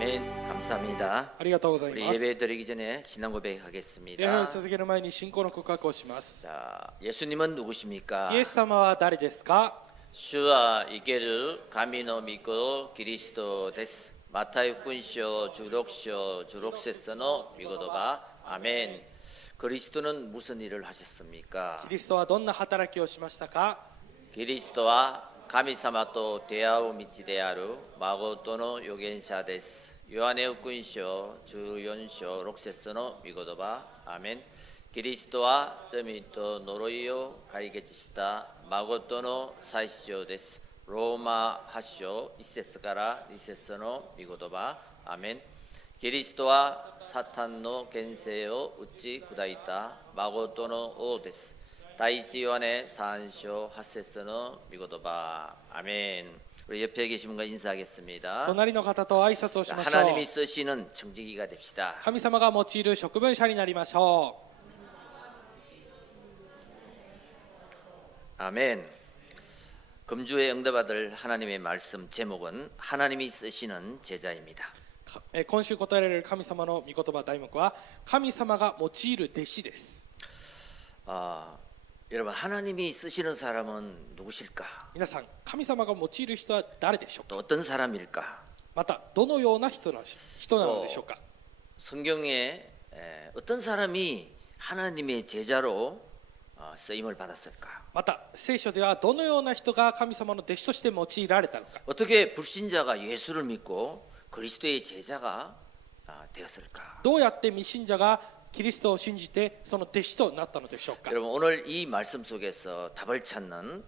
아멘. 감사합니다. ありがとうござい 우리 ます。 예배 드리기 전에 신앙 礼拝を 고백하겠습니다. 続ける前に信仰の告白をします。 자, 예수님은 누구십니까? イエス様は誰ですか？ 주와 이케를 가미노 미코 그리스도 데스. 마타이 군쇼 주록쇼 주록세서노 미고도바. 아멘. 그리스도는 무슨 일을 하셨습니까? キリストはどんな働きをしましたか？ 그리스도와 神様と出会う道である誠の預言者です。ヨハネ福音書14章6節の御言葉。アーメン。キリストは罪と呪いを解決した誠の祭司長です。ローマ8章1節から2節の御言葉。アーメン。キリストはサタンの権勢を打ち砕いた誠の王です。第一ヨハネ 4장 8절의 미고도바. 아멘. 우리 옆에 계신 분과 인사하겠습니다. 隣の方と挨拶をしましょう。 하나님이 쓰시는 청지기가 됩시다. 神様が用いる職分者になりましょ 아멘. 금주에 응답받을 하나님의 말씀 제목은 하나님이 쓰시는 제자입니다. う。今週答えられる神様の御言葉題目は神様が用いる弟子です。 여러분 하나님이 쓰시는 사람은 누구실까? 皆さん、神様が用いる人は誰でしょうか？ 또 어떤 사람일까? またどのような人なのでしょうか？ 성경에 어떤 사람이 하나님의 제자로 쓰임을 받았을까? また聖書ではどのような人が神様の弟子として用いられたのか？ 어떻게 불신자가 예수를 믿고 그리스도의 제자가 되었을까? どうやって未信者がキリストを信じてその弟子となったのでしょうか？ 여러분 오늘 이 말씀 속에서 답을 찾는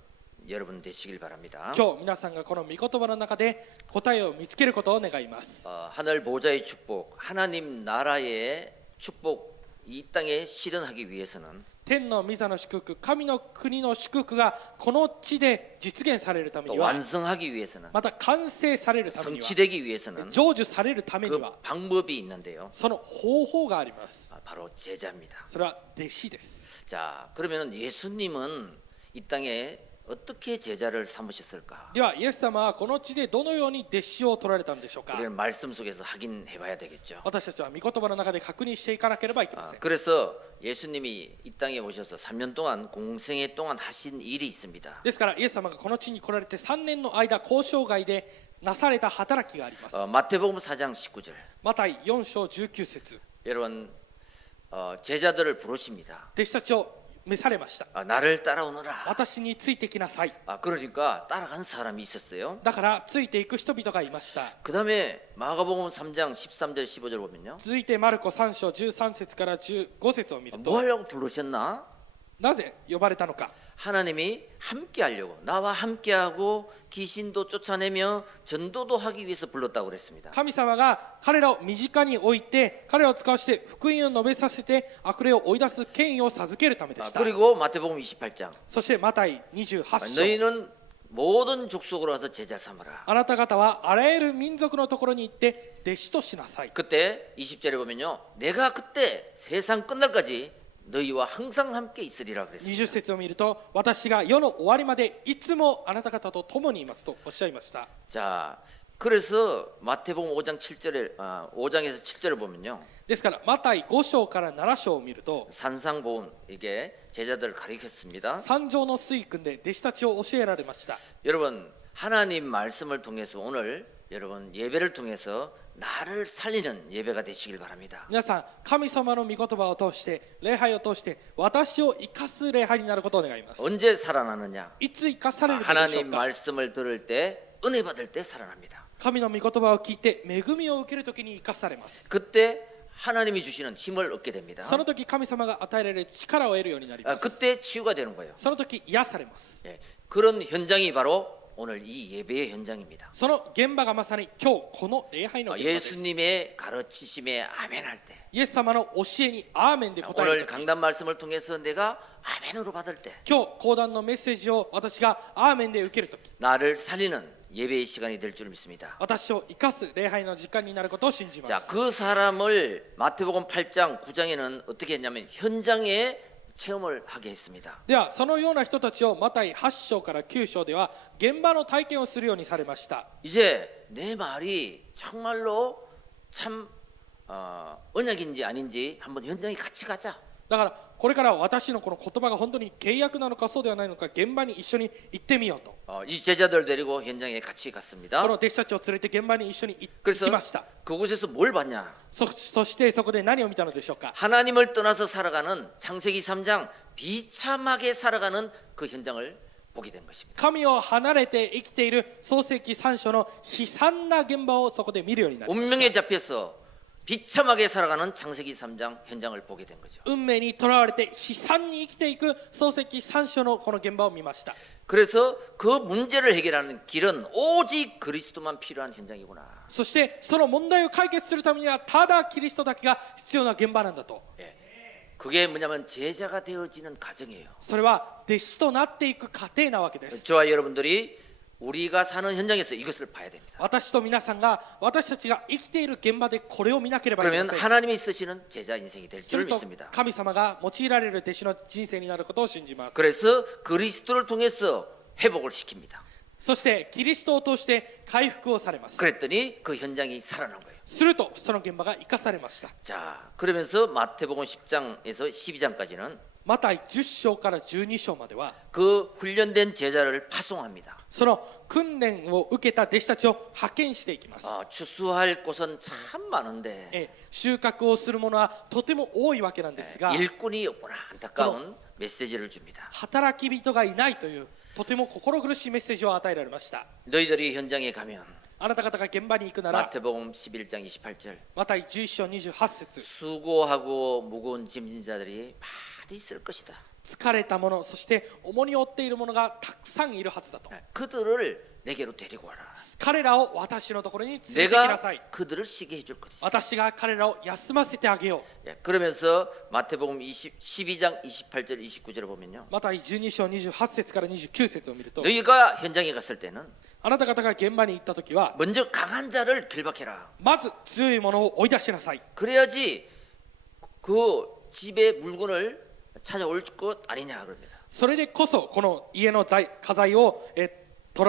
여러분 되시길 바랍니다. 今日皆さんがこの御言葉の中で答えを見つけることを願います。 하늘 보좌의 축복, 하나님 나라의 축복 이 땅에 실현하기 위해서는 天の御座の祝福、神の国の祝福がこの地で実現されるため 또 には、 완성하기 위해서는 また完成されるためには、 성취되기 위해서는 成就されるために 그 は、 방법이 있는데요. その方法があります。 바로 제자입니다. それは弟子です。 자, 그러면 예수님은 이 땅에 어떻게 제자를 삼으셨을까? ではイエス様はこの地でどのように弟子を取られたのでしょうか？ 우리는 말씀 속에서 확인해 봐야 되겠죠. 私たちは御言葉の中で確認していかなければいけません。 그래서 예수님이 이 땅에 오셔서 3년 동안 공생애 동안 하신 일이 있습니다. ですからイエス様がこの地に来られて3年の間交渉外でなされた働きがあります。 마태복음 4장 19절. マタイ4章19節。 여러분 제자들을 부르십니다. 弟子たちを召されました。 나를 따라오너라. 私についてきなさい。 그러니까 따라간 사람이 있었어요. だからついていく人々がいました。 그다음에 마가복음 3장 13절 15절 보면요. 続いてマルコ3章13節から15節を見る 뭐 と、 하려고 부르셨나? なぜ呼ばれたのか。 하나님이 함께 하려고 나와 함께 하고 귀신도 쫓아내며 전도도 하기 위해서 불렀다고 그랬습니다. 神様が彼らを身近に置いて、彼らを使わして福音を述べさせて悪霊を追い出す権威を授けるためでした。 그리고 마태복음 28장 そしてマタイ28章、 너희는 모든 족속으로 와서 제자 삼으라. あなた方はあらゆる民族のところに行って弟子としなさい。 그때 20절에 보면요. 내가 그때 세상 끝날까지 너희와 항상 함께 있으리라 20 그랬습니다. 節を見ると、私が世の終わりまでいつもあなた方と共にいますとおっしゃいました。 자, 그래서 마태복음 5장 7절에 5장에서 7절을 보면요. ですからマタイ5章から7章を見ると、 산상보훈 이게 제자들을 가리켰습니다. 三条の水訓で弟子たちを教えられました。 여러분 하나님 말씀을 통해서 오늘 여러분 예배를 통해서 나를 살리는 예배가 되시길 바랍니다. 皆さん、神様の御言葉を通して、礼拝を通して私を生かす礼拝になることを願います。 언제 살아나느냐? いつ生かされるのでしょう 하나님 か？ 말씀을 들을 때 은혜 받을 때 살아납니다. 神の御言葉を聞いて恵みを受けるときに生かされます。 그때 하나님이 주시는 힘을 얻게 됩니다. その時神様が与えられる力を得るようになります。 그때 치유가 되는 거예요. その時癒されます。 예, 그런 현장이 바로 오늘 이 예배의 현장입니다. その現場がまさに今日この礼拝の現場です。 예수님의 가르치심에 아멘할 때 イエス様の教えにアーメンで答え 오늘 る時、 강단 말씀을 통해서 내가 아멘으로 받을 때 今日講談のメッセージを私がアーメンで受ける時、 나를 살리는 예배의 시간이 될 줄 믿습니다. 私を生かす礼拝の時間になることを信じま 자, す。 그 사람을 마태복음 8장 9장에는 어떻게 했냐면 현장에 체험을 하게 했습니다. ではそのような人たちをマタイ8章から9章では現場の体験をするようにされました。 이제 내 말이 정말로 참 언약인지 아닌지 한번 현장에 같이 가자. だからこれから私のこの言葉が本当に契約なのかそうではないのか現場に一緒に行ってみようと 이 제자들 데리고 현장에 같이 こ 갔습니다. の弟子たちを連れて現場に一緒に行 그래서 きました 그곳에서 뭘 봤냐? そしてそこで何を見たのでしょうか 하나님을 떠나서 살아가는 창세기 3장 비참하게 살아가는 그 현장을 보게 된 것입니다. 神を離れて生きている創世記3章の悲惨な現場をそこで見るようになりました 운명에 잡혀서 비참하게 살아가는 창세기 3장 현장을 보게 된 거죠. 運命にとらわれて悲惨に生きていく創世記3章のこの現場を見ました 그래서 그 문제를 해결하는 길은 오직 그리스도만 필요한 현장이구나. そしてその問題を解決するためにはただキリストだけが必要な現場なんだと 예. 그게 뭐냐면 제자가 되어지는 과정이에요. それは弟子となっていく過程なわけです 저와 여러분들이 우리가 사는 현장에서 이것을 봐야 됩니다. 私と皆さんが私たちが生きている現場でこれを見なければいけま 그러면 せん 하나님이 쓰시는 제자 인생이 될 す 줄 ると 믿습니다. 神様が用いられる弟子の人生になることを信じます 그래서 그리스도를 통해서 회복을 시킵니다. そしてキリストを通して回復をされます 그랬더니 그 현장이 살아난 거예요. するとその現場が生かされました 자, 그러면서 마태복음 10장에서 12장까지는 マタイ10章から12章までは 그 훈련된 제자를 파송합니다. その訓練を受けた弟子たちを派遣していきます 추수할 곳은 참 많은데 収穫をするものはとても多いわけなんですが 일꾼이 없구나 안타까운 메시지를 줍니다. 働き人がいないというとても心苦しいメッセージを与えられました 너희들이 현장에 가면 あなた方が現場に行くなら 마태복음 11장 28절 マタイ11章28節 수고하고 무거운 짐진 자들이 많이 있을 것이다. 疲れた者そして重荷を負っている者がたくさんいるはずだと 그들을 내게로 데리고 와라. 彼らを私のところに連れてきな 내가 さい 그들을 쉬게 해줄 것이다. 私が彼らを休ませてあげよう 그러면서 마태복음 12장 28절 29절을 보면요. マタイ12章28節から29節を見ると 너희가 현장에 갔을 때는 あなた方が現場に行った時は 먼저 강한 자를 길박해라. まず強い者を追い出しなさい 그래야지 그 집의 물건을 찾아올 것 아니냐 그럽니다. それでこそこの家の家財を取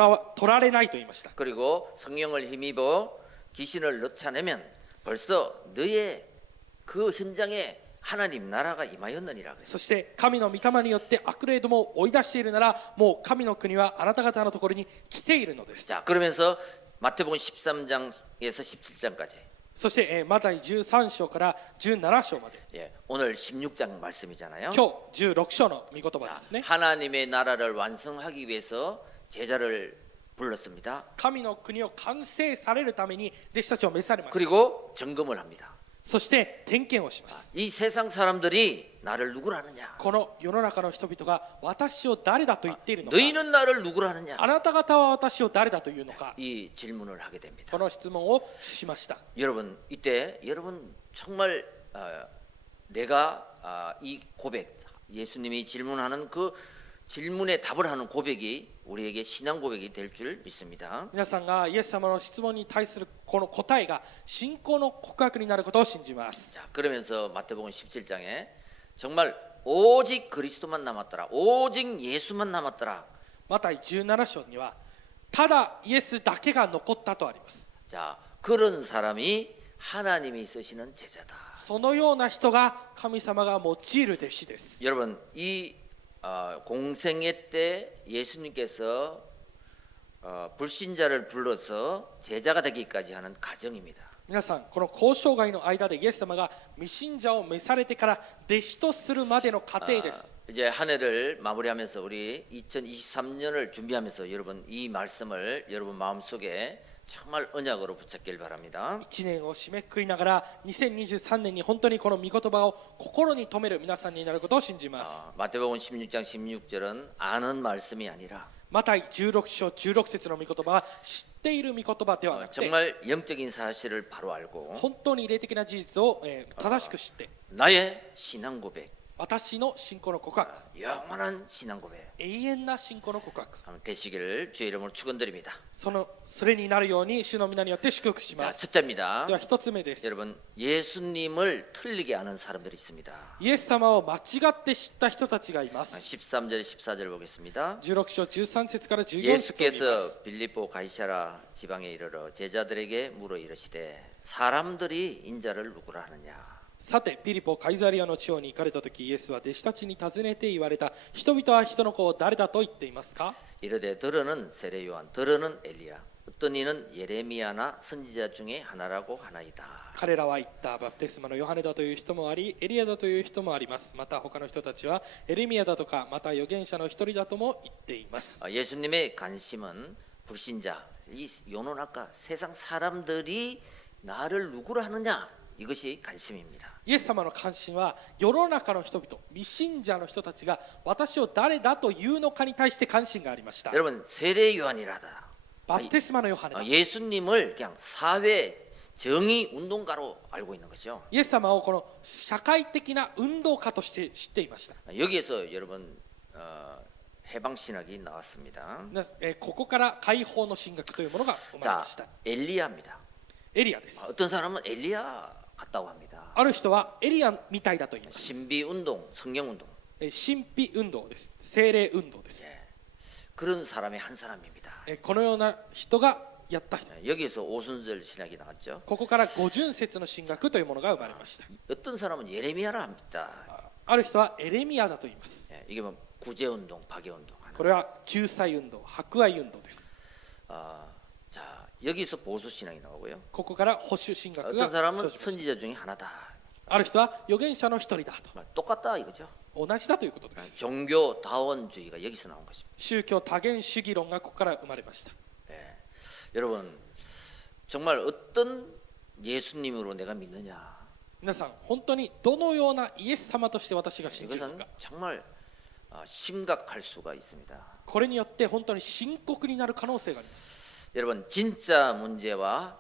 られないと言いました 그리고 성령을 힘입어 귀신을 넣자내면 벌써 너의 그 현장에 하나님 나라가 임하였느니라. そして神の御霊によって悪霊どもを追い出しているならもう神の国はあなた方のところに来ているのです 자, 그러면서 마태복음 13장에서 17장까지 そしてマタイ13章から17章まで 오늘 16장 말씀이잖아요. 今日16章の御言葉です 자, ね 하나님의 나라를 완성하기 위해서 제자를 불렀습니다. 神の国を完成されるために弟子たちを召されました 그리고 점검을 합니다. そして点検をします 이 세상 사람들이 나를 누구라 하느냐? この世の中の人々が私を誰だと言っているのか 너희는 나를 누구라 하느냐? あなた方は私を誰だというのか 이 질문을 하게 됩니다. この質問をしました 여러분 이때 여러분 정말 내가 이 고백 예수님이 질문하는 그 질문에 답을 하는 고백이 우리에게 신앙 고백이 될 줄 믿습니다. 皆さんがイエス様の質問に対するこの答えが信仰の告白になることを信じます 자, 그러면서 마태복음 17장에 정말 오직 그리스도만 남았더라. 오직 예수만 남았더라. マタイ17章にはただイエスだけが残ったとあります 자, 그런 사람이 하나님이 쓰시는 제자다. そのような人が神様が用いる弟子です 여러분 이 공생애 때 예수님께서 불신자를 불러서 제자가 되기까지 하는 과정입니다. 皆さんこの交渉外の間でイエス様が未信者を召されてから弟子とするまでの過程です 이제 한 해를 마무리하면서 우리 2023년을 준비하면서 여러분 이 말씀을 여러분 마음속에 정말 언약으로 붙잡길 바랍니다. 1年を締めくくりながら2023年に本当にこの御言葉を心に留める皆さんになることを信じます 마태복음 16장 16절은 아는 말씀이 아니라 マタイ16章16節の御言葉は知っている御言葉ではなくて 정말 영적인 사실을 바로 알고 本当に霊的な事実を正しく知って 나의 신앙 고백 私の信仰の告白、 영원한 신앙 고백 永遠な信仰の告白、 되시기를 주의 이름으로 축원드립니다. それになるように主の皆によって祝福し 자, ます。 첫째입니다. では一つ目です。 여러분, 예수님을 틀리게 아는 사람들이 있습니다. イエス様を間違って知った人たちがいます。 13절, 14절 보겠습니다. 16章13節から14節を見ます。 예수께서 빌립보 가이사라 지방에 이르러 제자들에게 물어 이르시되 사람들이 인자를 누구라 하느냐. さてピリポカイザリアの地方に行かれた時、イエスは弟子たちに尋ねて言われた。人々は人の子を誰だと言っていますか？ 이르되 들으는 세례 요한, 들으는 엘리야, 어떤 이는 예레미야나 선지자 중에 하나라고 하나이다. 彼らは言った。バプテスマのヨハネだという人もあり、エリアだという人もあります。また他の人たちはエレミヤだとか、また預言者の一人だとも言っています。 예수님의 관심은 불신자, 이 요노나카 세상 사람들이 나를 누구라 하느냐, 이것이 관심입니다. イエス様の関心は世の中の人々、未信者の人たちが私を誰だというのかに対して関心がありました。 여러분, 세례 요한이라다. バプテスマのヨハネだ。 예수님을 그냥 사회 정의 운동가로 알고 있는 거죠. イエス様をこの社会的な運動家として知っていました。 여기에서 여러분 해방 신학이 나왔습니다. ここから解放の神学というものが生まれ 자, ました。 엘리야입니다. エリアです。 어떤 사람은 엘리야 같다고 합니다. ある人はエリアみたいだと言います。 신비 운동, 성령 운동. 神秘運動です。精霊運動です。 그런 사람의 한 사람입니다. このような人がやった人。 여기에서 오순절 신학이 나왔죠. ここから五巡節の神学というものが生まれました。 어떤 사람은 예레미야라 합니다. ある人はエレミアだと言います。 이게 뭐 구제 운동, 박해 운동. これは救済運動、博愛運動です。 자, 여기서 보수 신학이 나오고요. ここから保守神学が 어떤 사람은 生じました。 선지자 중에 하나다. ある人は預言者の一人だと。 똑같다 이거죠. 同じだということです。 종교 다원주의가 여기서 나온 것입니다. 宗教多元主義論がここから生まれました。 여러분, 정말 어떤 예수님으로 내가 믿느냐. 皆さん、本当にどのようなイエス様として私が信じるの 이것은 か。 정말 심각할 수가 있습니다. これによって本当に深刻になる可能性があります。 여러분, 진짜 문제와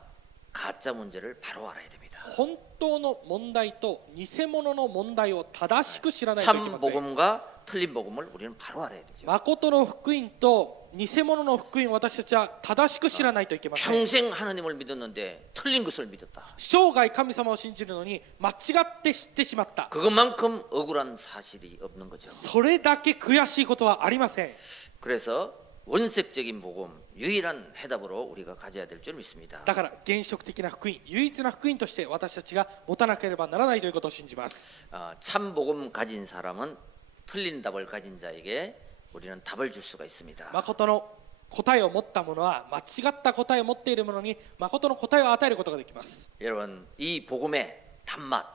가짜 문제를 바로 알아야 됩니다. 本当の問題と偽物の問題を正しく知らないといけ 참 ません。 복음과 틀린 복음을 우리는 바로 알아야 되죠. 誠の福音と偽物の福音を私たちは正しく知らないといけません。 평생 하나님을 믿었는데 틀린 것을 믿었다. 生涯神様を信じるのに間違って知ってしまった。 그것만큼 억울한 사실이 없는 거죠. それだけ悔しいことはありません。 그래서 원색적인 복음, 유일한 해답으로 우리가 가져야 될 줄 믿습니다. だから原則的な福音、唯一な福音として私たちが持たなければならないということを信じます。 참 복음 가진 사람은 틀린 답을 가진 자에게 우리는 답을 줄 수가 있습니다. 誠の答えを持った者は間違った答えを持っている者に誠の答えを与えることができます。 여러분, 이 복음의 단맛,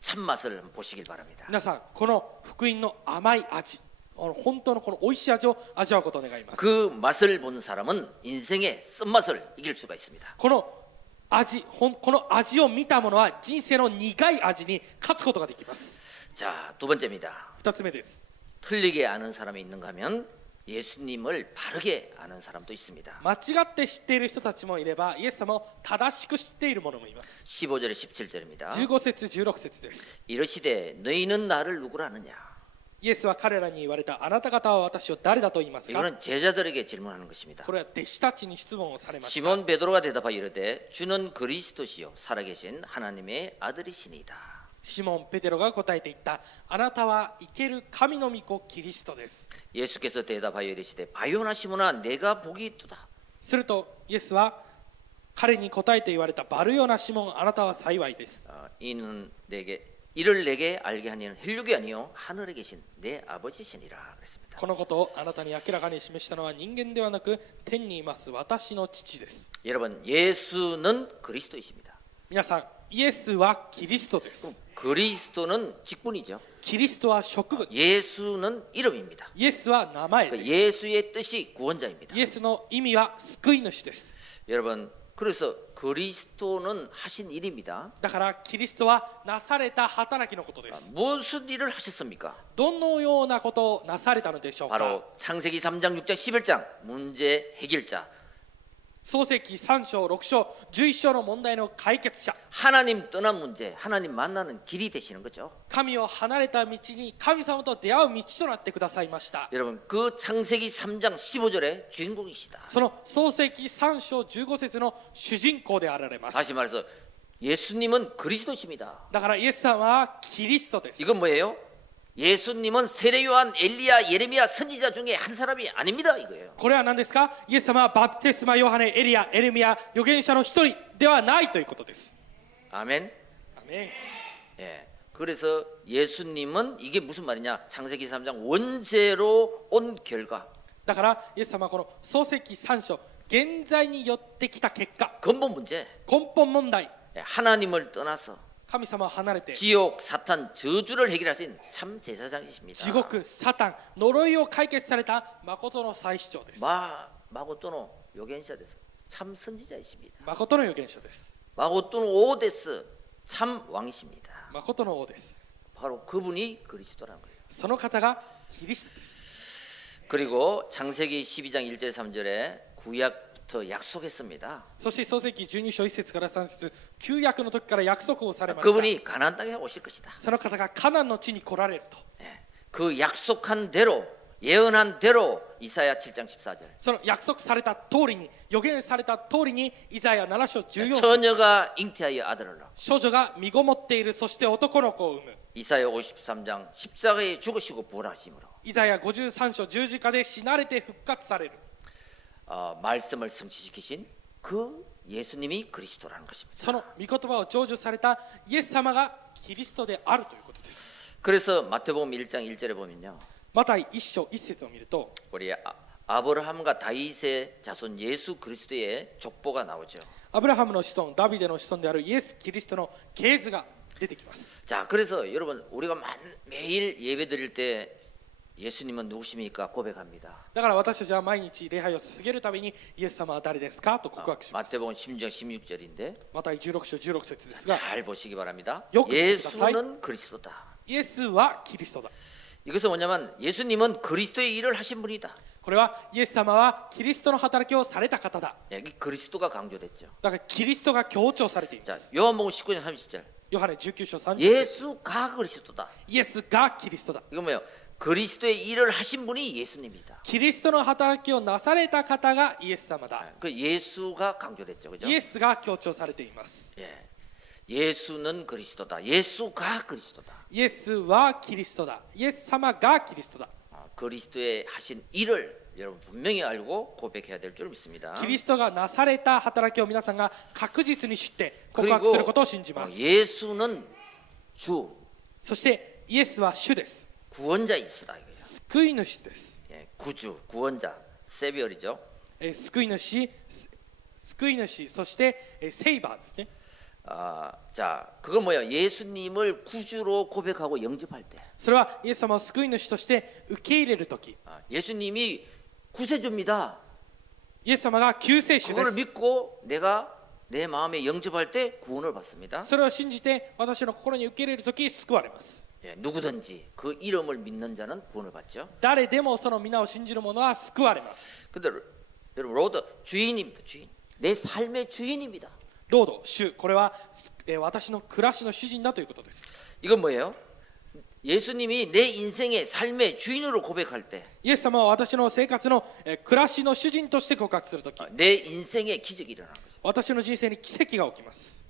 참맛을 한번 보시길 바랍니다. 皆さん、この福音の甘い味、本当のこの美味しい味を味わうことを願います。 그 맛을 본 사람은 인생의 쓴맛을 이길 수가 있습니다. この味を見た者は人生の苦い味に勝つことができます。 자, 두 번째입니다. 2つ目です。 틀리게 아는 사람이 있는가 하면 예수님을 바르게 아는 사람도 있습니다. 間違って知っている人たちもいれば、イエス様を正しく知っている者もいます。 15절에 17절입니다. 15節16節です。 이르시되 너희는 나를 누구라 하느냐. イエスは彼らに言われた。あなた方は私を誰だと言いますか？ 이거는 제자들에게 질문하는 것입니다. これは弟子たちに質問をされました。 시몬 베드로가 대답하여 이르되 주는 그리스도시요 살아계신 하나님의 아들이시니이다. シモン・ペテロが答えていった。あなたは生ける神の御子キリストです。 예수께서 대답하여 이르시되 바요나 시몬아 내가 복이 있도다. するとイエスは彼に答えて言われた。バルヨナシモン、あなたは幸いです。 이를 내게 알게 하니는 혈육이 아니요 하늘에 계신 내 아버지시니라 그랬습니다. このことをあなたに明らかに示したのは人間ではなく天にいます私の父です。 여러분, 예수는 그리스도이십니다. 皆さん、イエスはキリストです。 그리스도는 직분이죠. キリストは職分。 예수는 이름입니다. イエスは名前です。 예수의 뜻이 구원자입니다. イエスの意味は救い主です。 여러분, 그래서 그리스도는 하신 일입니다. だからキリストはなされた働きのことです。 무슨 일을 하셨습니까? どのようなことをなされたのでしょうか。 바로 창세기 3장, 6장, 11장 문제 해결자 創世記3章6章11章の問題の解決者 하나님 떠난 문제, 하나님 만나는 길이 되시는 거죠. 神を離れた道に神様と出会う道となってくださいました 여러분, 그 창세기 3장 15절의 주인공이시다. その創世記3章15節の主人公であられます 다시 말해서 예수님은 그리스도십니다. だからイエス様はキリストです 이건 뭐예요? 예수님은 세례 요한, 엘리야, 예레미야 선지자 중에 한 사람이 아닙니다. 이거예요. これは何ですかイエス様はバプテスマヨハネエリアエレミア預言者の一人ではないということです 아멘. アメン 예. 그래서 예수님은 이게 무슨 말이냐? 창세기 3장 원죄로 온 결과. だからイエス様はこの創世記3章現在によってきた結果 근본 문제. 根本問題 예, 하나님을 떠나서 神様を離れて 지옥, 사탄, 저주를 해결하신 참 제사장이십니다. 地獄サタン呪いを解決された誠の祭司長です 마고토노 요견자です. 참 선지자이십니다. 誠の預言者です 마고토노 오데스 참 왕이십니다. 誠の王です 바로 그분이 그리스도라는 거예요. その方がキリストです 그리고 창세기 12장 1절 3절에 구약부터 약속했습니다. そして創世記12章1節から3節旧約の時から約束をされました 그분이 가나안 땅에 오실 것이다. その方がカナンの地に来られると 그 약속한 대로 예언한 대로 이사야 7장 14절 その約束された通りに予言された通りにイザヤ7章14節 처녀가 잉태하여 아들을 낳고 少女が身ごもっているそして男の子を産む 이사야 53장 십자가에 죽으시고 부활하심으로 イザヤ53章十字架で死なれて復活される 말씀을 성취시키신 그 예수님이 그리스도라는 것입니다. その御言葉を成就されたイエス様がキリストであるということです 그래서 마태복음 1장 1절에 보면요. マタイ1章1節を見ると 우리 아브라함과 다윗의 자손 예수 그리스도의 족보가 나오죠. アブラハムの子孫ダビデの子孫であるイエス・キリストの系図が出てきます 자, 그래서 여러분 우리가 매일 예배 드릴 때 예수님은 누구십니까? 고백합니다. だから私たちは毎日礼拝を捧げるたびにイエス様は誰ですかと告白します 마태복음 16장 16절인데 マタイ16章16節ですが 잘 보시기 바랍니다. 요 그다사이. 예수는 그리스도다. イエスはキリストだ 이것은 뭐냐면 예수님은 그리스도의 일을 하신 분이다. これはイエス様はキリストの働きをされた方だ 여기 그리스도가 강조됐죠. だからキリストが強調されていま 자, す 요한복음 19장 30절. ヨハネ19章30節 예수가 그리스도다. イエスがキリストだ 이건 뭐예요? 그리스도의 일을 하신 분이 예수님이다. キリストの働きをなされた方がイエス様だ 그 예수가 강조됐죠, 그죠? イエスが強調されています 예, 예수는 그리스도다. 예수가 그리스도다. イエスはキリストだイエス様がキリストだ 그리스도의 하신 일을 여러분 분명히 알고 고백해야 될 줄 믿습니다. キリストがなされた働きを皆さんが確実に知って告白することを信じます 예수는 주 そしてイエスは主です 구원자이시다 이거죠. 救い主です 예, 구주, 구원자, 세비얼이죠. 救い主そしてセイバーですね 자, 그건 뭐야? 예수님을 구주로 고백하고 영접할 때, それはイエス様を救い主として受け入れるとき 예수님이 구세주입니다. イエス様が救世主で 그걸 す 믿고 내가 내 마음에 영접할 때 구원을 받습니다. それを信じて私の心に受け入れるとき救われます 예, 누구든지 그 이름을 믿는 자는 구원을 받죠. 誰でもその皆を信じる者は救われます 근데 여러분 로드 주인입니다. 주인. 내 삶의 주인입니다. ロード主これは私の暮らしの主人だということです 이건 뭐예요? 예수님이 내 인생의 삶의 주인으로 고백할 때, イエス様は私の生活の暮らしの主人として告白するとき 내 인생의 기적이 일어나는 거죠. 私の人生に奇跡が起きます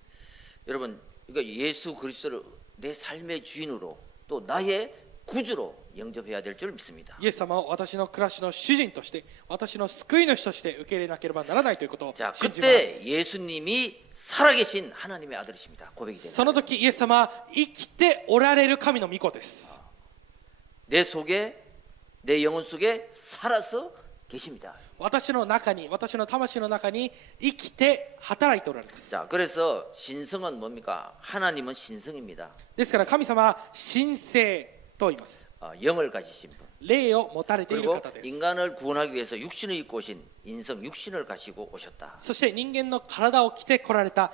여러분, 이거 예수 그리스도를 내 삶의 주인으로 또 나의 구주로 영접해야 될 줄 믿습니다. イエス様を私の暮らしの主人として私の救い主として受け入れなければならないということを 자, 信じま 그때 す 예수님이 살아계신 하나님의 아들이십니다. 고백이 되는. その時イエス様は生きておられる神の御子です 내 속에 내 영혼 속에 살아서 계십니다. 私の中に私の魂の中に生きて働いておられます 자, 그래서 신성은 뭡니까? 하나님은 신성입니다. ですから神様は神聖と言います 영을 가지신 분. 霊を持たれている 그리고 方です 인간을 구원하기 위해서 육신을 입고 오신 인성 육신을 가지고 오셨다. そして人間の体を着てこられた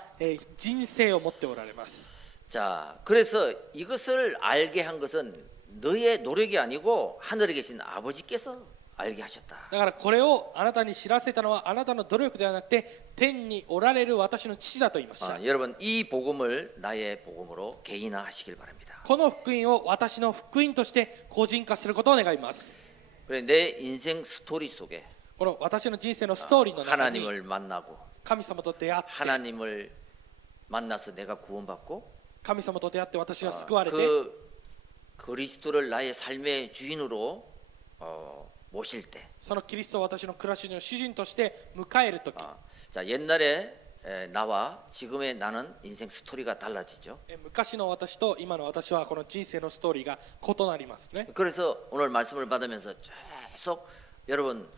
人生を持っておられます 자, 그래서 이것을 알게 한 것은 너의 노력이 아니고 하늘에 계신 아버지께서 알게 하셨다. だからこれをあなたに知らせたのはあなたの努力ではなくて天におられる私の父だと言いました。 여러분 이 복음을 나의 복음으로 개인화하시길 바랍니다. この福音を私の福音として個人化することを願います。 그래 내 인생 스토리 속에 この私の人生のストーリーの中に 하나님을 만나고 神様と出会って 하나님을 만나서 내가 구원받고 神様と出会って私が救われて 그 그리스도를 나의 삶의 주인으로 모실 때 そのキリストを私の暮らしの主人として迎えるとき 자 옛날에 나와 지금의 나는 인생 스토리가 달라지죠. 昔の私と今の私はこの人生のストーリーが異なりますね。 그래서 오늘 말씀을 받으면서 계속 여러분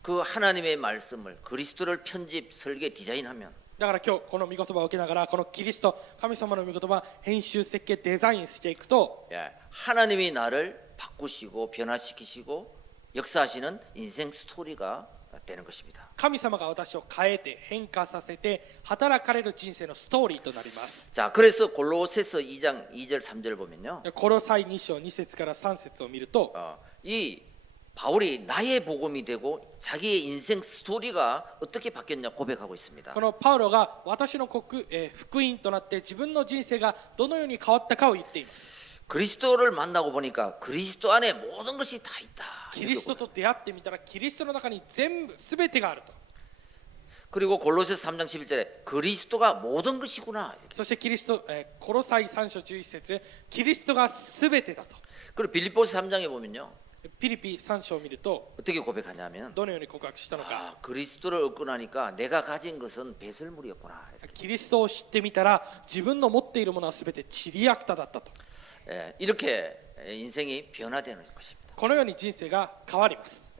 그 하나님의 말씀을 그리스도를 편집 설계 디자인하면 だから今日この御言葉を受けながらこのキリスト神様の御言葉編集設計デザインしていくと 하나님이 나를 바꾸시고 변화시키시고 역사하시는 인생 스토리가 되는 것입니다. 神様が私を変えて変化させて働かれる人生のストーリーとなります。 자 그래서 골로새서 2장 2절 3절 보면요. コロサイ2章2節から3節を見ると 이 바울이 나의 복음이 되고 자기의 인생 스토리가 어떻게 바뀌었냐 고백하고 있습니다. このパウロが私の福音となって自分の人生がどのように変わったかを言っています。 그리스도를 만나고 보니까 그리스도 안에 모든 것이 다 있다. キリストと出会ってみたらキリストの中に全てがあると。 그리고 골로새서 3장 11절에 그리스도가 모든 것이구나. そしてキリスト、コロサイ3章11節キリストが全てだと。 그리고 빌립보서 3장에 보면요. ピリピ3章を見ると 어떻게 고백하냐면 どのように告白したのか。 그리스도를 얻고 나니까 내가 가진 것은 배설물이었구나. キリストを知ってみたら自分の持っているものは全てチリアクタだったと。 이렇게 인생이 변화되는 것입니다. このように人生が変わります。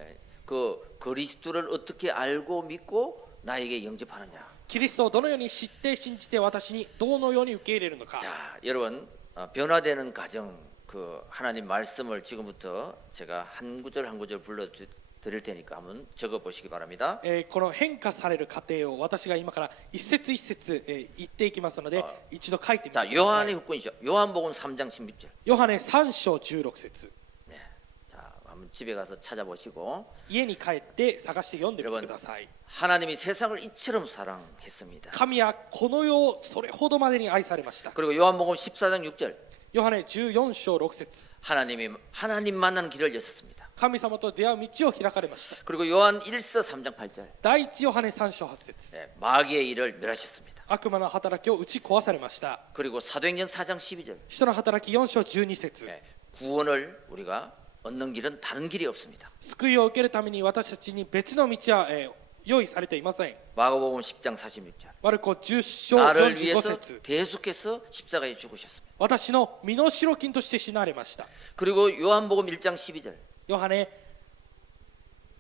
그 그리스도를 어떻게 알고 믿고 나에게 영접하느냐. キリストをどのように知って信じて私にどのように受け入れるのか。 자, 여러분 변화되는 과정 그 하나님 말씀을 지금부터 제가 한 구절 한 구절 불러 드릴 테니까 한번 적어 보시기 바랍니다. この変化される過程を私が今から一節一節、言っていきますので一度書いてみてくだ 자, さい。 요한의福音書요한복음 3장 16절. ヨハネ3章16節 네. 자, 한번 집에 가서 찾아보시고 家に帰って探して読んでみてください。 하나님이 세상을 이처럼 사랑했습니다. 神はこの世をそれほどまでに愛されました。 그리고 요한복음 14장 6절. ヨハネ14章6節 하나님 만나는 길을 여셨습니다. 神様と出会う道を開かれました。 그리고 요한 1서 3장 8절. 第一ヨハネ3章8節 네, 마귀의 일을 멸하셨습니다. 悪魔の働きを打ち壊されました。 그리고 사도행전 4장 12절. 使徒の働き4章12節 네, 구원을 우리가 얻는 길은 다른 길이 없습니다. 救いを受けるために私たちに別の道は、用意されていません。 마가복음 10장 46절. マルコ10章 나를 45 위해서 節 대속해서 십자가에 죽으셨습니다. 私の身代金として死なれました。 그리고 요한복음 1장 12절. ヨハネ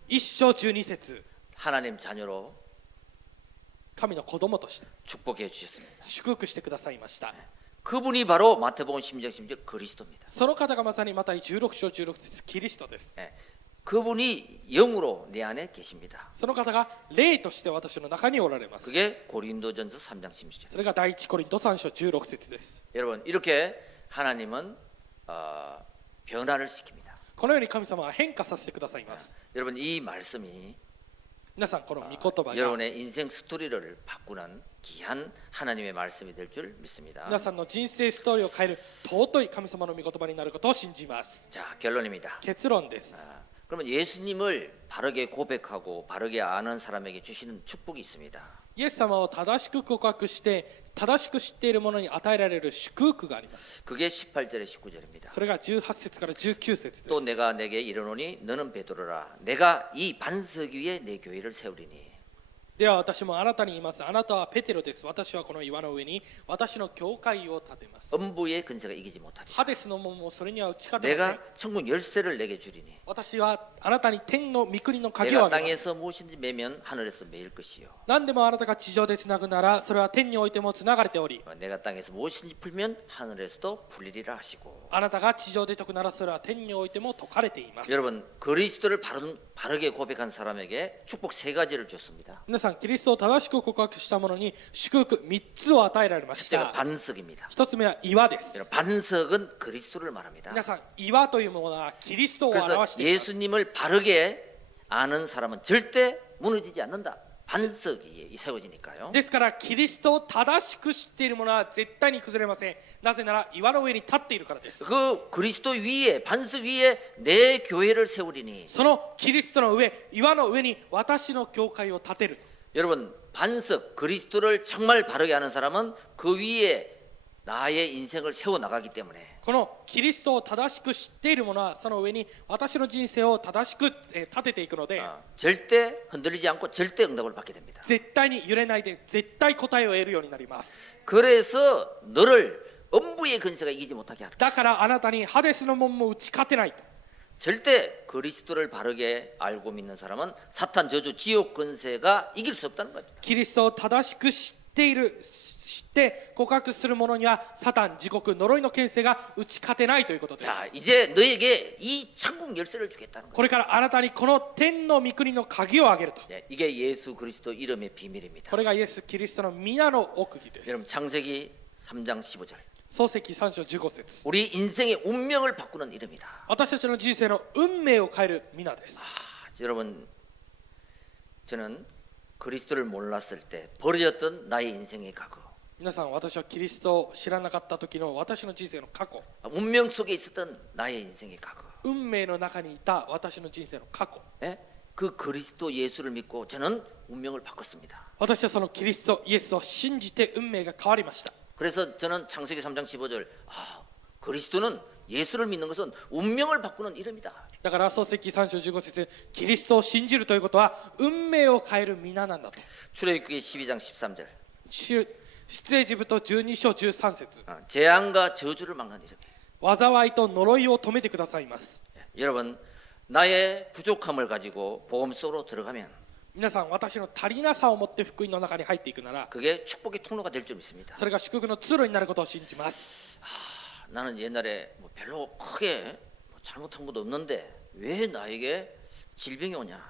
1章12節 하나님 자녀로 神の子供として 축복해 주셨습니다. 祝福してくださいました。 그분이 바로 마태복음 16장 16절 그리스도입니다. その方がまさにマタイ16章16節キリストです。 네, 그분이 영으로 내 안에 계십니다. その方が霊として私の中におられます。 그게 고린도전서 3장 16절. それが第一コリント3章16節です。 여러분 이렇게 하나님은 변화를 시킵니다. このように神様は変化させてくださいます。 여러분 이 말씀이 皆さんこの御言葉が 여러분의 인생 스토리를 바꾸는 귀한 하나님의 말씀이 될 줄 믿습니다. 皆さんの人生ストーリーを変える尊い神様の御言葉になることを信じます。 자, 결론입니다. 結論です。 그러면 예수님을 바르게 고백하고 바르게 아는 사람에게 주시는 축복이 있습니다. イエス様を正しく告白して正しく知っている者に与えられる祝福があります。 그게 18절에 19절입니다. それが18節から19節です。 또 내가 내게 이르노니 너는 베드로라 내가 이 반석 위에 내 교회를 세우리니 では私もあなたに言います。あなたはペテロです。私はこの岩の上に私の教会を建てます。 음부의 근세가 이기지 못하리 ハデスの門もそれには打ち勝てません。 내가 천국 열쇠를 내게 주리니 私はあなたに天の御国の鍵を 내가 あげます。 땅에서 무엇인지 매면 하늘에서 매일 것이요 何でもあなたが地上でつなぐならそれは天においてもつながれており 내가 땅에서 무엇인지 풀면 하늘에서도 풀리리라 하시고 あなたが地上で解くならそれは天においても解かれています。 여러분 그리스도를 바르게 고백한 사람에게 축복 세 가지를 줬습니다. 皆さんキリストを正しく告白した者に祝福3つを与えられまし 첫째가 た。 반석입니다. 1つ目は岩です。 여러분, 반석은 그리스도를 말합니다. 皆さん岩というものはキリストを 그래서 表しています。 예수님을 바르게 아는 사람은 절대 무너지지 않는다. 반석이 세워지니까요. ですからキリストを正しく知っている者は絶対に崩れません。なぜなら岩の上に立っているからです。 그 그리스도 위에 반석 위에 내 교회를 세우리니. そのキリストの上、岩の上に私の教会を建てる。 여러분 반석 그리스도를 정말 바르게 아는 사람은 그 위에 나의 인생을 세워 나가기 때문에 このキリストを正しく知っている者はその上に私の人生を正しく立てていくので、 절대 흔들리지 않고 절대 응답을 받게 됩니다. 絶対に揺れないで絶対答えを得るようになります。 그래서 너를 엄부의 근세가 이기지 못하게 하라. だからあなたにハデスの門も打ち勝てないと。 절대 그리스도를 바르게 알고 믿는 사람은 사탄 저주 지옥 근세가 이길 수 없다는 겁니다. キリストを正しく知っている、知って告白する者にはサタン、地獄、呪いの権勢が打ち勝てないということです。 자, 이제 너에게 이 천국 열쇠를 주겠다는 거예요. これからあなたにこの天の御国の鍵をあげると。 예, 이게 예수 그리스도 이름의 비밀입니다. これがイエス・キリストの皆の奥義です。 여러분 창세기 3장 15절. 創世記3章15節。 우리 인생의 운명을 바꾸는 이름이다. 私たちの人生の運命を変える皆です。 여러분 저는 그리스도를 몰랐을 때 버려졌던 나의 인생의 과거, 皆さん、私はキリストを知らなかった時の私の人生の過去、 운명 속에 있었던 나의 인생의 과거, 運命の中にいた私の人生の過去、 예? 그 그리스도 예수를 믿고 저는 운명을 바꿨습니다. 私はそのキリストイエスを信じて運命が変わりました。 그래서 저는 창세기 3장 15절 그리스도는 예수를 믿는 것은 운명을 바꾸는 이름이다. だから創世記3章15節、キリストを信じるということは運命を変える皆なんだと。 출애굽기 12장 13절. 出エジプト12章13節、 재앙과 저주를 막는 이름이에요. 災いと呪いを止めてくださいます。 여러분 나의 부족함을 가지고 복음 속으로 들어가면 皆さん、私の足りなさを持って福音の中に入っていくなら、 그게 축복의 통로가 될 줄 믿습니다. それが祝福の通路になることを信じます。 나는 옛날에 뭐 별로 크게 잘못한 것도 없는데 왜 나에게 질병이 오냐?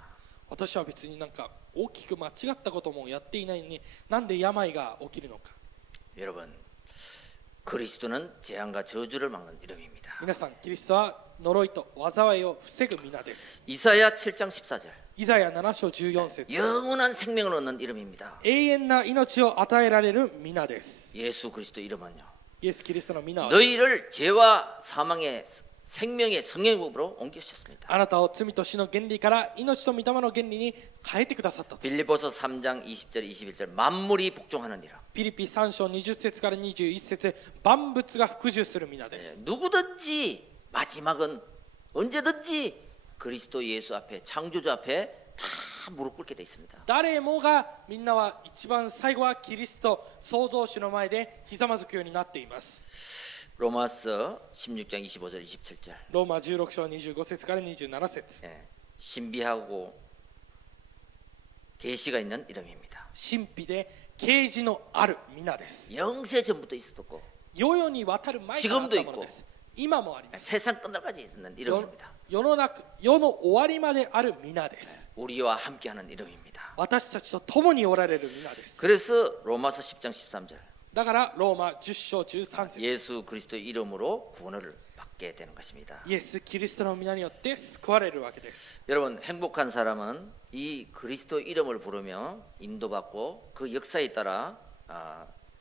私は別になんか大きく間違ったこともやっていないのに、なんで病が起きるのか。 여러분 그리스도는 재앙과 저주를 막는 이름입니다. 皆さん、キリストは呪いと災いを防ぐ皆です。 이사야 7장 14절. イザヤ7章14節、 영원한 생명을 얻는 이름입니다. 永遠な命を与えられる皆です。 예수 그리스도 이름은요. イエス・キリストの皆は 너희를 죄와 사망의 생명의 성령법으로 옮기셨습니다. あなたを罪と死の原理から命と御霊の原理に変えてくださったと。 빌립보서 3장 20절 21절 만물이 복종하는 이름. ピリピ3章20節から21節、万物が服従する皆です。 누구든지 마지막은 언제든지 그리스도 예수 앞에 창조주 앞에 다 무릎 꿇게 돼 있습니다. 誰もがみんなは一番最後はキリスト創造主の前でひざまずくようになっています。 로마서 16장 25절 27절. ローマ16章25節から27節、 예, 신비하고 계시가 있는 이름입니다. 神秘で啓示のある皆です。 영세 전부터 있었고 世々にわたる前からあったものです。今もあります。 세상 끝날까지 있는 이름입니다. 世の終わりまである皆です。 우리와 함께하는 이름입니다. 私たちと共におられる皆です。 그래서 로마서 10장 13절. だからローマ10章13節、 예수 그리스도 이름으로 구원을 받게 되는 것입니다. イエス・キリストの皆によって救われるわけです。 여러분 행복한 사람은 이 그리스도 이름을 부르며 인도받고 그 역사에 따라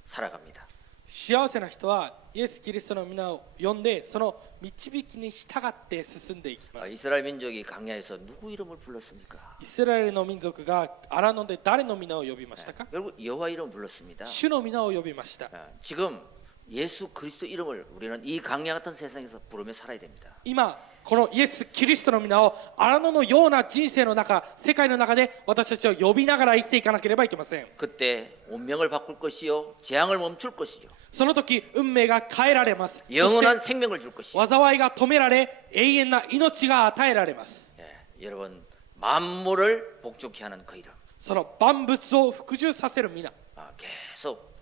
살아갑니다. 幸せな人はイエス・キリストの皆を呼んでその導きに従って進んでいきます。 이스라엘 민족이 광야에서 누구 이름을 불렀습니까? イスラエルの民族が荒野で誰の皆を呼びましたか？ 결국 여호와 이름 불렀습니다. 主の皆を呼びました。 지금 예수 그리스도 이름을 우리는 이 광야 같은 세상에서 부르며 살아야 됩니다. 今このイエス・キリストの皆を荒野のような人生の中、世界の中で私たちを呼びながら生きていかなければいけません。 그때 운명을 바꿀 것이요 재앙을 멈출 것이요 その時運命が変えられます。そ 영원한 して 생명을 줄 것이요 災いが止められ永遠な命が与えられます。 여러분 만물을 복종케 하는 그 이름 その万物を服従させる皆、 계속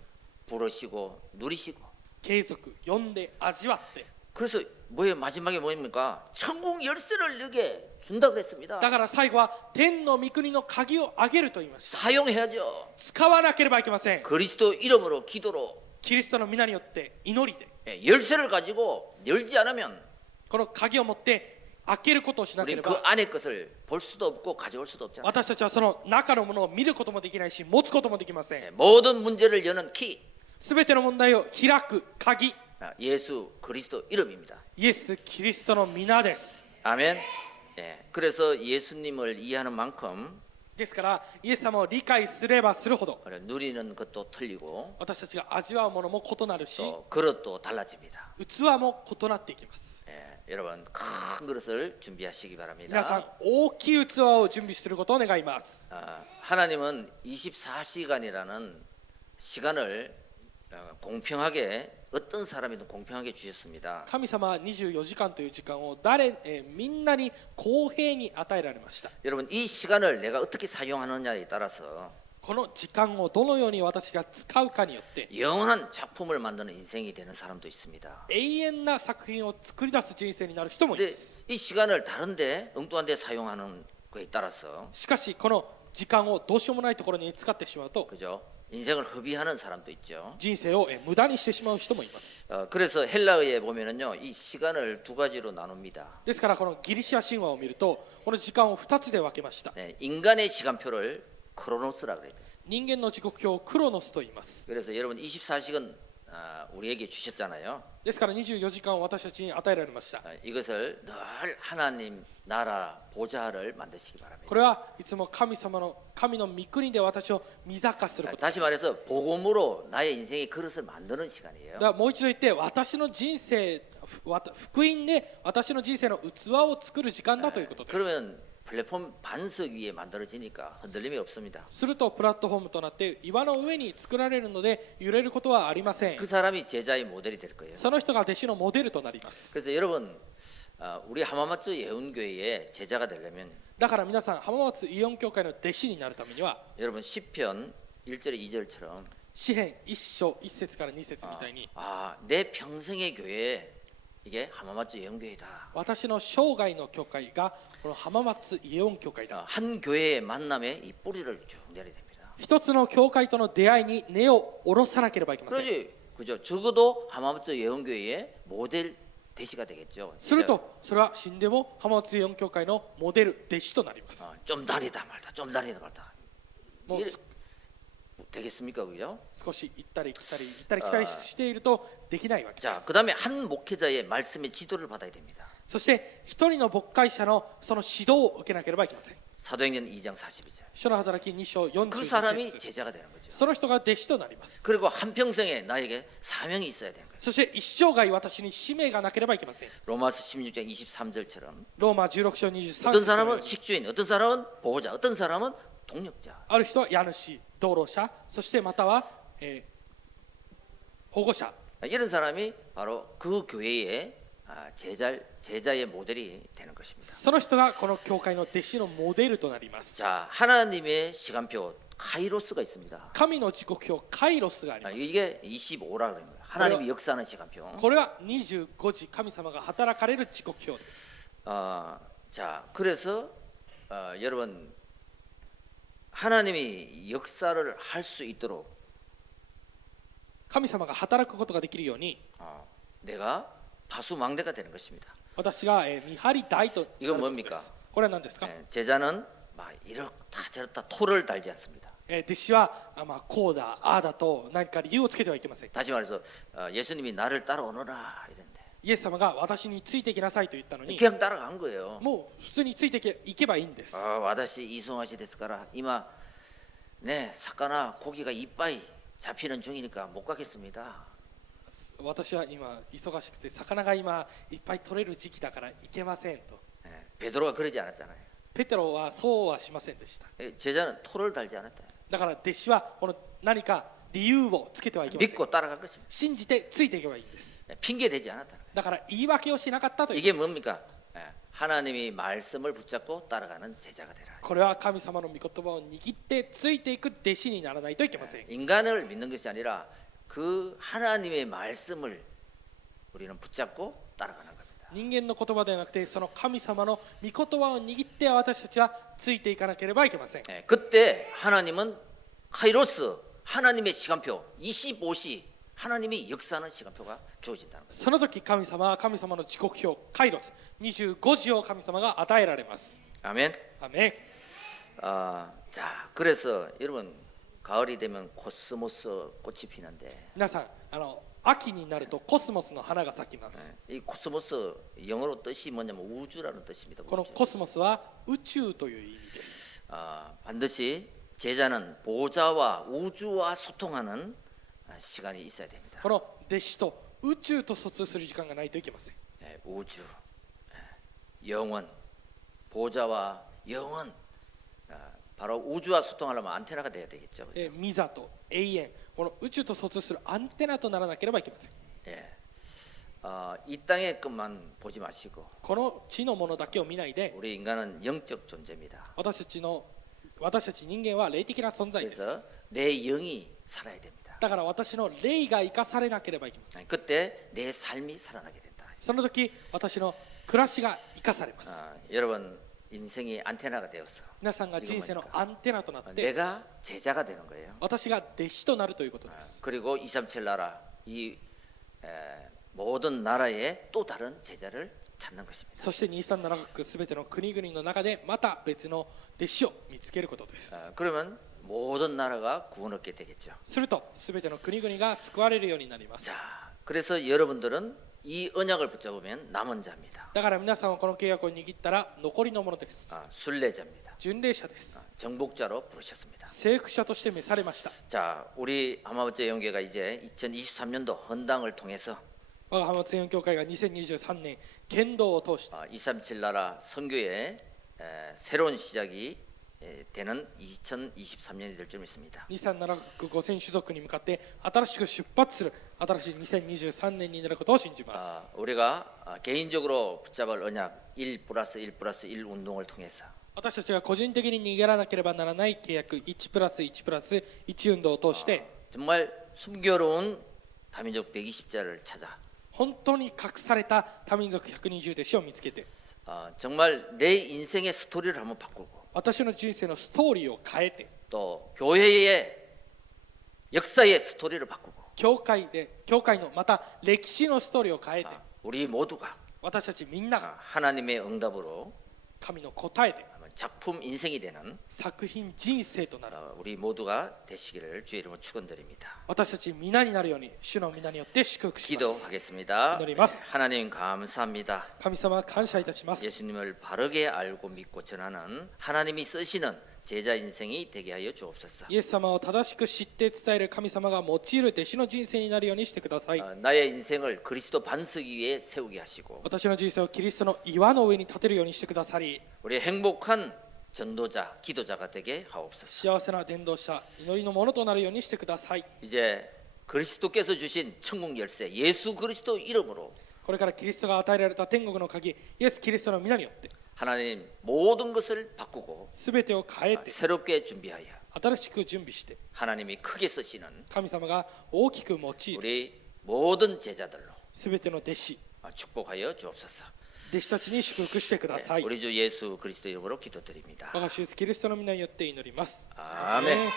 부르시고 누리시고 継続呼んで味わって、 그래서 뭐예요? 마지막에 뭐입니까? 천국 열쇠를 너에게 준다 그랬습니다. だから最後は天の御国の鍵をあげると言いました。 사용해야죠. 使わなければいけません。 그리스도 이름으로 기도로 キリストの皆によって祈りで 열쇠를 가지고 열지 않으면 この鍵を持って開けることをしなけ 우리는 れ 그 ば 안의 것을 볼 수도 없고 가져올 수도 없잖아요. 私たちはその中のものを見ることもできないし持つこともできません。 모든 문제를 여는 키 すべての問題を開く鍵、 예수 그리스도 이름입니다. イエス・キリストの皆です。 아멘. 그래서 예수님을 이해하는 만큼 ですからイエス様を理解すればするほど 누리는 것도 틀리고 私たちが味わうものも異なるし 또 그릇도 달라집니다. 器も異なっていきます。 여러분 큰 그릇을 준비하시기 皆さん 바랍니다. 大きい器を準備することを願います。 하나님은 24시간이라는 시간을 공평하게 어떤 사람이든 공평하게 주셨습니다. 神様は24時間という時間をみんなに公平に与えられました。 여러분 이 시간을 내가 어떻게 사용하느냐에 따라서 この時間をどのように私が使うかによって 영원한 작품을 만드는 인생이 되는 사람도 있습니다. 永遠な作品を作り出す人生になる人もい 근데 ます。 이 시간을 다른데 엉뚱한 데 사용하는 거에 따라서 しかしこの時間をどうしようもないところに使ってしまうと 그죠? 인생을 허비하는 사람도 있죠. 人生を無駄にしてしまう人もいます。 그래서 헬라어에 보면은요, 이 시간을 두 가지로 나눕니다. ですからこのギリシア神話を見るとこの時間を2つで分けました。 인간의 시간표를 크로노스라 그래요. 人間の時刻表をクロノスと言います。 그래서 여러분 24시간 우리에게 주셨잖아요. ですから24時間を私たちに与えられました。 이것을 늘 하나님 나라 보좌를 만드시기 바랍니다. これはいつも神の御国で私を御座することです。 다시 말해서 복음으로 나의 인생의 그릇을 만드는 시간이에요. だからもう一度言って私の人生福音で私の人生の器を作る時間だということです。 그러면 플랫폼 반석 위에 만들어지니까 흔들림이 없습니다. するとプラットフォームとなって岩の上に作られるので揺れることはありません。 그 사람이 제자의 모델이 될 거예요. その人が弟子のモデルとなります。 그래서 여러분 우리 하마마츠 예언교회의 제자가 되려면 だから皆さん浜松イオン教会の弟子になるためには 여러분 시편 1절 2절처럼 詩編1章1節から2節みたいに 내 평생의 교회 이게 하마마츠 예언교회다. 私の生涯の教会がこの浜松イオン教会だ。 한 교회의 만남에 이 뿌리를 쭉 내려야 됩니다. 一つの教会との出会いに根を下ろさなければいけません。 그러지, 그죠? 적어도 하마마츠 예언교회의 모델 대시가 되겠죠. するとそれは死んでも浜松イオン教会のモデル弟子となります。 좀 다니다 말다, 좀 다니다 말다. もう 되겠습니까, 그죠? 少し行ったり来たり行ったり来たりしているとできないわけで 자, す。 그다음에 한 목회자의 말씀의 지도를 받아야 됩니다. そして一人の牧会者のその指導を受けなければいけません。 사도행전 2장 42절. 書の働き2章 그 사람이 42節 제자가 되는 거죠. その人が弟子となります。 그리고 한 평생에 나에게 사명이 있어야 되는 거예요. そして一生涯私に使命がなければいけません。 로마서 16장 23절처럼 ローマ16章23 어떤 節のよう 사람은 に 식주인, 어떤 사람은 보호자, 어떤 사람은 동력자. ある人は家主、道路者、そしてまたは、保護者。 이런 사람이 바로 그 교회의 제자의 모델이 되는 것입니다. その人がこの教会の弟子のモデルとなります。 자, 하나님의 시간표 카이로스가 있습니다. 神の時刻表カイロスがあります。 이게 25라 그런 거예요. 하나님이 역사하는 시간표. これは25時神様が働かれる時刻表です。 자, 그래서 여러분 하나님이 역사를 할 수 있도록 神様が働くことができるように 내가 파수망대가 되는 것입니다. 私が見張り台となること 이건 で 뭡니까? す。これは何ですか？ 제자는 막 이렇다 저렇다 토를 달지 않습니다. 弟子はこうだああだと何か理由をつけてはいけません。 다시 말해서 예수님이 나를 따라오너라 이랬는데 イエス様が私についてきなさいと言ったのに 그냥 따라간 거예요. もう普通についていけばいいんです。 와다시 이송하시ですから 今네 사카나 고기가 이빠이 잡히는 중이니까 못 가겠습니다. 私は今忙しくて魚が今いっぱい取れる時期だから行けませんと。 베드로가 그러지 않았잖아요. ペテロはそうはしませんでした。 제자는 토를 달지 않았다. だから弟子はこの何か理由をつけてはいけません。 믿고 따라갈 것입니다. 信じてついていけばいいんです。 핑계 대지 않았다. だから言い訳をしなかったという。 이게 뭡니까? 하나님이 말씀을 붙잡고 따라가는 제자가 되라. これは神様の御言葉を握ってついていく弟子にならないといけません。 인간을 믿는 것이 아니라 그 하나님의 말씀을 우리는 붙잡고 따라가는 겁니다. 人間の言葉ではなくてその神様の御言葉を握って私たちはついていかなければいけません。 그때 하나님은 카이로스 하나님의 시간표 25시 하나님이 역사하는 시간표가 주어진다는 거예요. その時神様は神様の時刻表カイロス25時を神様が与えられます。 아멘. アメン。 자, 그래서 여러분 가을이 되면 코스모스 꽃이 피는데 皆さん秋になるとコスモスの花が咲きます。 이 코스모스 영어로 뜻이 뭐냐면 우주라는 뜻입니다. この 우주. コスモスは宇宙という意味です。 반드시 제자는 보좌와 우주와 소통하는 시간이 있어야 됩니다. この弟子と宇宙と疎通する時間がないといけません。 우주, 영원, 보좌와 영원. 바로 우주와 소통하려면 안테나가 돼야 되겠죠. 그렇죠? ミザと永遠、この宇宙と疎通するアンテナとならなければいけません。 이 땅의 것만 보지 마시고 この地のものだけを見ないで、 우리 인간은 영적 존재입니다. 私たち人間は霊的な存在です。 그래서 내 영이 살아야 됩니다. だから私の霊が生かされなければいけません。 그때 내 삶이 살아나게 된다. その時私の暮らしが生かされます。 여러분 인생이 안테나가 되어서 皆さんが人生のアンテナとなって 내가 제자가 되는 거예요. 私が弟子となるということです。 그리고 237 나라 이 모든 나라의 또 다른 제자를 찾는 것입니다. そして237国すべての国々の中でまた別の弟子を見つけることです。 그러면 모든 나라가 구원 얻게 되겠죠. するとすべての国々が救われるようになります。 자, 그래서 여러분들은 이 언약을 붙잡으면 남은 자입니다. だから皆さんはこの契約を握ったら残りのものです。 순례자입니다. 巡礼者です。 정복자로 부르셨습니다. 征服者として召されました。 자, 우리 하마부째 영계가 이제 2023년도 헌당을 통해서 我が浜松園教会が2023年剣道を通して 237 나라 선교의 새로운 시작이 되는 2023년이 될 줄 믿습니다. 237国5000種族に向かって新しく出発する新しい2023年になることを信じます。 우리가 개인적으로 붙잡을 언약 1+1+1 운동을 통해서 私たちが個人的に握らなければならない契約 1+1+1 運動を通して 정말 숨겨놓은 다민족 120자를 찾아 本当に隠された多民族120弟子を見つけて 정말 내 인생의 스토리를 한번 바꾸고 私の人生のストーリーを変えて 또 교회의 역사의 스토리를 바꾸고 教会のまた歴史のストーリーを変えて 우리 모두가 私たちみんなが 하나님의 응답으로 神の答えで 작품 인생이 되는 作品人生となる 우리 모두가 되시기를 주의 이름으로 축원드립니다. 私たち皆になるように主の皆によって祝福します。 기도하겠습니다. 기도드립니다. 하나님 감사합니다. 神様感謝いたします。 예수님을 바르게 알고 믿고 전하는 하나님이 쓰시는 제자 인생이 되게 하여 주옵소서. イエス様を正しく知って伝える神様が用いる弟子の人生になるようにしてください。 나의 인생을 그리스도 반석 위에 세우게 하시고 私の人生をキリストの岩の上に立てるようにしてくださり、 우리 행복한 전도자, 기도자가 되게 하옵소서. 幸せな伝道者、祈りのものとなるようにしてください。 이제 그리스도께서 주신 천국 열쇠 예수 그리스도 이름으로 これからキリストが与えられた天国の鍵、イエス・キリストの皆によって 하나님 모든 것을 바꾸고 すべてを変えて 새롭게 준비하여 新しく準備して 하나님이 크게 쓰시는 神様が大きく用いる 우리 모든 제자들로 すべての弟子 축복하여 주옵소서. 弟子たちに祝福してください。 우리 주 예수 그리스도 이름으로 기도드립니다. 我が主イエスキリストの皆によって祈ります。 아멘.